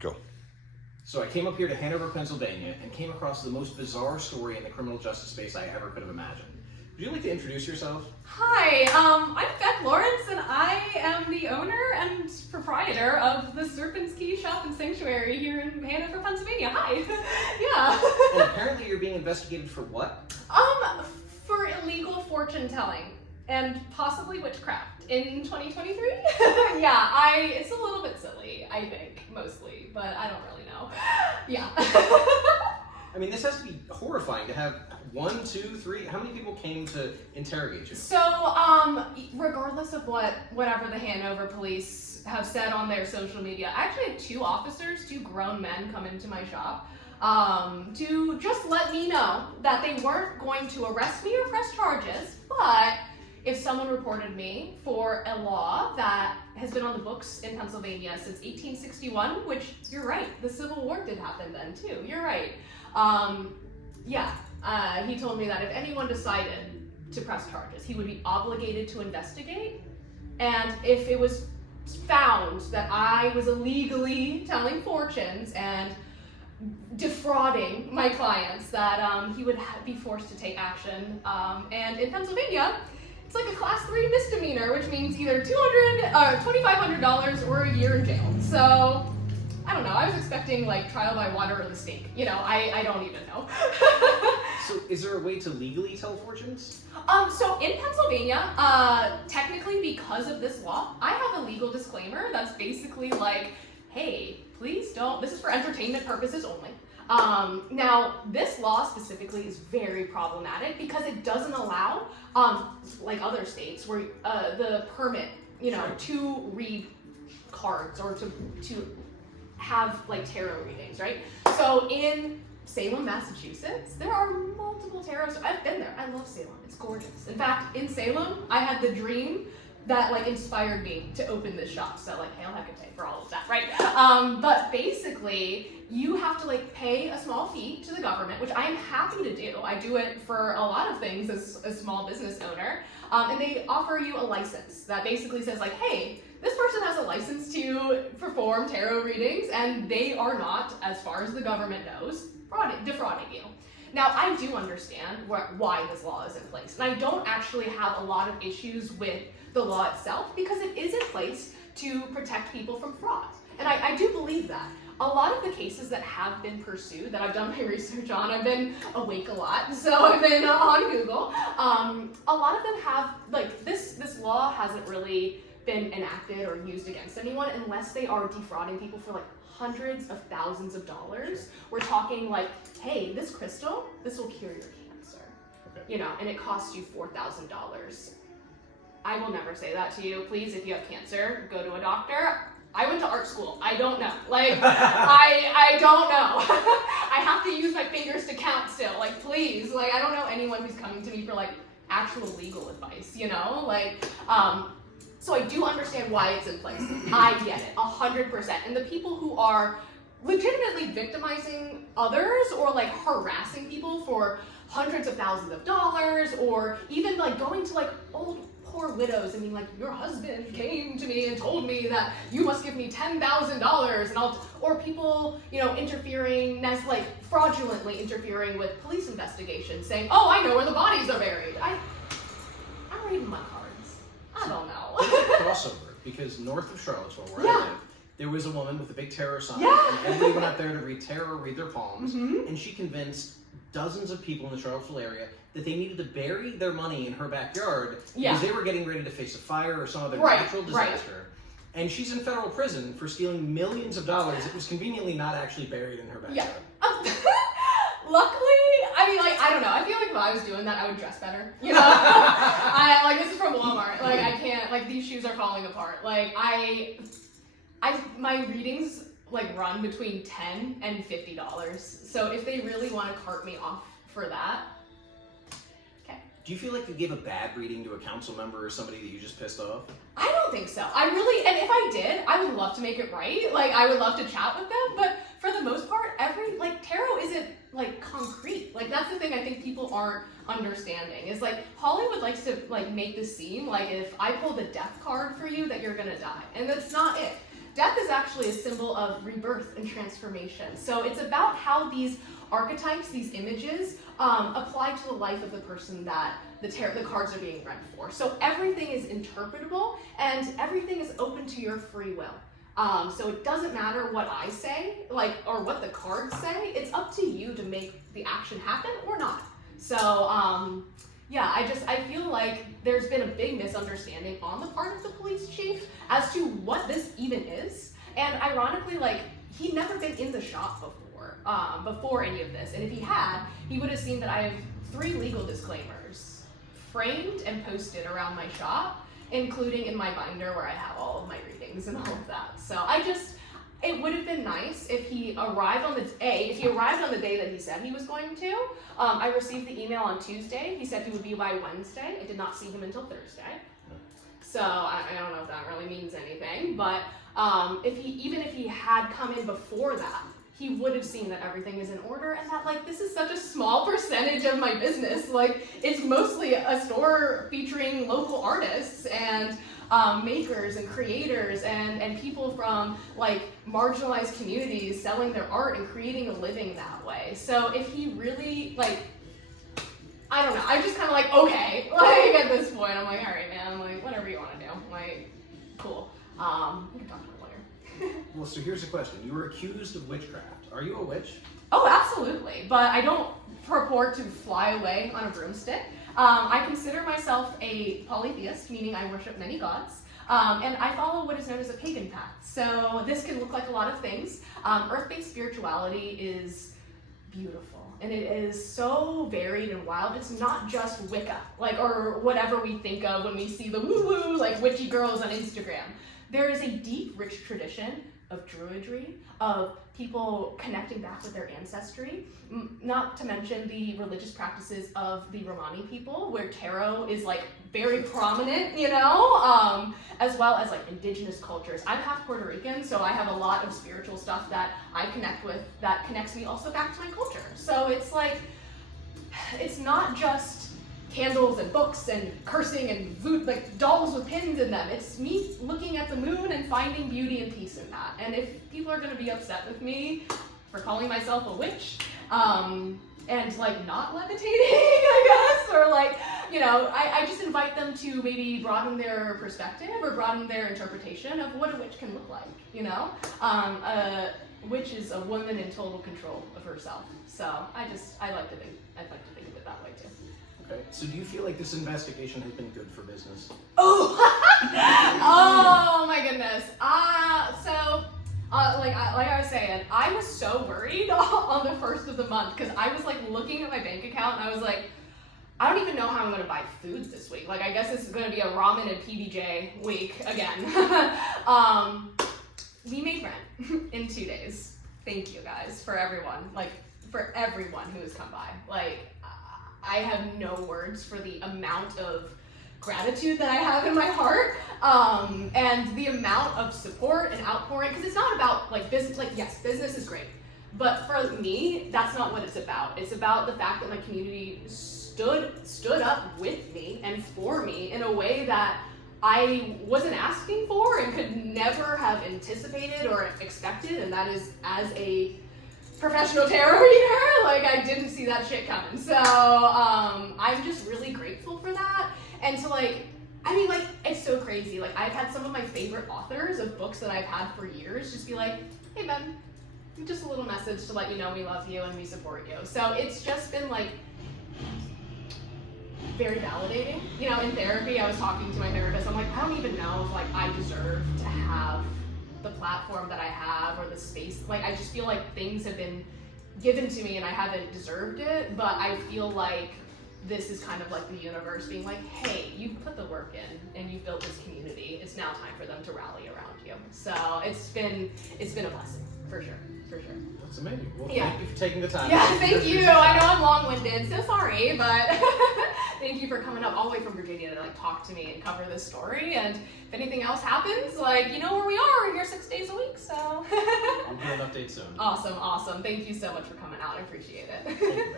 Go. So I came up here to Hanover, Pennsylvania, and came across the most bizarre story in the criminal justice space I ever could have imagined. Would you like to introduce yourself? Hi, I'm Beth Lawrence, and I am the owner and proprietor of the Serpent's Key Shop and Sanctuary here in Hanover, Pennsylvania. Hi. Yeah. And apparently you're being investigated for what? For illegal fortune telling and possibly witchcraft in 2023. Yeah, it's a little bit silly, I think, mostly, but I don't really know. Yeah. I mean, this has to be horrifying to have 1, 2, 3. How many people came to interrogate you? So, regardless of whatever the Hanover police have said on their social media, I actually had 2 officers, 2 grown men come into my shop to just let me know that they weren't going to arrest me or press charges, but if someone reported me for a law that has been on the books in Pennsylvania since 1861, which, you're right, the Civil War did happen then too, you're right. He told me that if anyone decided to press charges, he would be obligated to investigate, and if it was found that I was illegally telling fortunes and defrauding my clients, that he would be forced to take action. And in Pennsylvania, it's like a class 3 misdemeanor, which means either $2,500 or a year in jail. So, I don't know, I was expecting like trial by water or the stake. You know, I don't even know. So is there a way to legally tell fortunes? So in Pennsylvania, technically because of this law, I have a legal disclaimer that's basically like, hey, please don't, this is for entertainment purposes only. Now, this law specifically is very problematic because it doesn't allow, like other states, where the permit, to read cards or to have like tarot readings, right? So in Salem, Massachusetts, there are multiple tarot. I've been there. I love Salem. It's gorgeous. In fact, in Salem, I had the dream that like inspired me to open this shop. So like, hail Hecate for all of that, right? But basically, you have to like pay a small fee to the government, which I am happy to do. I do it for a lot of things as a small business owner. And they offer you a license that basically says like, hey, this person has a license to perform tarot readings, and they are not, as far as the government knows, defrauding you. Now, I do understand why this law is in place, and I don't actually have a lot of issues with the law itself because it is in place to protect people from fraud. And I do believe that. A lot of the cases that have been pursued, that I've done my research on, I've been awake a lot, so I've been on Google, a lot of them have, like, this law hasn't really been enacted or used against anyone unless they are defrauding people for like hundreds of thousands of dollars. We're talking like, hey, this crystal, this will cure your cancer. Okay. And it costs you $4,000. I will never say that to you. Please, if you have cancer, go to a doctor. I went to art school. I don't know. Like, I don't know. I have to use my fingers to count still. Like, please. Like, I don't know anyone who's coming to me for like actual legal advice, Like, so I do understand why it's in place. I get it, 100%. And the people who are legitimately victimizing others or like harassing people for hundreds of thousands of dollars, or even like going to like old poor widows and being like, your husband came to me and told me that you must give me $10,000, and or people, interfering, like fraudulently interfering with police investigations, saying, oh, I know where the bodies are buried. I'm reading my cards. I don't know. Crossover, because north of Charlottesville, where I live, there was a woman with a big tarot sign, Yeah. and everybody went out there to read tarot, read their palms, Mm-hmm. and she convinced dozens of people in the Charlottesville area that they needed to bury their money in her backyard because they were getting ready to face a fire or some other natural disaster. And she's in federal prison for stealing millions of dollars that was conveniently not actually buried in her backyard. Yeah. Luckily, I mean, like, I don't know. I feel like if I was doing that, I would dress better. This is from Walmart. Like, I can't, like, these shoes are falling apart. Like, my readings, like, run between $10 and $50. So if they really want to cart me off for that, okay. Do you feel like you gave a bad reading to a council member or somebody that you just pissed off? I don't think so. And if I did, I would love to make it right. Like, I would love to chat with them, but for the most part, tarot isn't, like, concrete. Like, that's the thing I think people aren't understanding, is, like, Hollywood likes to, like, make this seem like if I pull the death card for you that you're gonna die. And that's not it. death is actually a symbol of rebirth and transformation. So it's about how these archetypes, these images, apply to the life of the person that the cards are being read for. So everything is interpretable, and everything is open to your free will. So it doesn't matter what I say, or what the cards say. It's up to you to make the action happen or not. So, yeah, I feel like there's been a big misunderstanding on the part of the police chief as to what this even is. And ironically, he'd never been in the shop before any of this. And if he had, he would have seen that I have 3 legal disclaimers framed and posted around my shop, including in my binder where I have all of my readings and all of that. So it would have been nice if he arrived on the day that he said he was going to. I received the email on Tuesday. He said he would be by Wednesday. I did not see him until Thursday. So I don't know if that really means anything, but if he had come in before that, he would have seen that everything is in order, and that this is such a small percentage of my business. It's mostly a store featuring local artists and makers and creators and people from marginalized communities selling their art and creating a living that way. So if he really I don't know, I'm just kind of okay, at this point, I'm all right, man, whatever you want to do, cool. We can talk about it later. Well, so here's the question. You were accused of witchcraft. Are you a witch? Oh, absolutely, but I don't purport to fly away on a broomstick. I consider myself a polytheist, meaning I worship many gods, and I follow what is known as a pagan path. So this can look like a lot of things. Earth-based spirituality is beautiful, and it is so varied and wild. It's not just Wicca, or whatever we think of when we see the woo-woo, witchy girls on Instagram. There is a deep, rich tradition of druidry, of people connecting back with their ancestry, not to mention the religious practices of the Romani people, where tarot is very prominent, as well as indigenous cultures. I'm half Puerto Rican, so I have a lot of spiritual stuff that I connect with that connects me also back to my culture. So it's it's not just candles and books and cursing and voodoo, dolls with pins in them. It's me looking at the moon and finding beauty and peace in that. And if people are going to be upset with me for calling myself a witch, and not levitating, I guess, or I just invite them to maybe broaden their perspective or broaden their interpretation of what a witch can look like. A witch is a woman in total control of herself. So I like to think of it that way too. Okay. So do you feel like this investigation has been good for business? Oh, oh my goodness. Like I was saying, I was so worried on the first of the month because I was looking at my bank account and I was I don't even know how I'm going to buy food this week. I guess this is going to be a ramen and PBJ week again. We made rent in 2 days. Thank you guys for everyone. For everyone who has come by. I have no words for the amount of gratitude that I have in my heart, and the amount of support and outpouring, because it's not about business. Yes, business is great, but for me, that's not what it's about. It's about the fact that my community stood up with me and for me in a way that I wasn't asking for and could never have anticipated or expected, and that is as a professional tarot reader, I didn't see that shit coming. So I'm just really grateful for that. And to it's so crazy. I've had some of my favorite authors of books that I've had for years just be hey Ben, just a little message to let you know we love you and we support you. So it's just been very validating. In therapy, I was talking to my therapist. I'm I don't even know if I deserve to have the platform that I have or the space. I just feel things have been given to me and I haven't deserved it, but I feel this is kind of the universe being hey, you've put the work in and you've built this community. It's now time for them to rally around you. So it's been a blessing, for sure. That's amazing. Well, yeah. Thank you for taking the time. Yeah, thank you. I know I'm long-winded, so sorry, but thank you for coming up all the way from Virginia to talk to me and cover this story. And if anything else happens, you know where we are. We're here 6 days a week, so. I'll do an update soon. Awesome. Thank you so much for coming out. I appreciate it. Thank you, babe.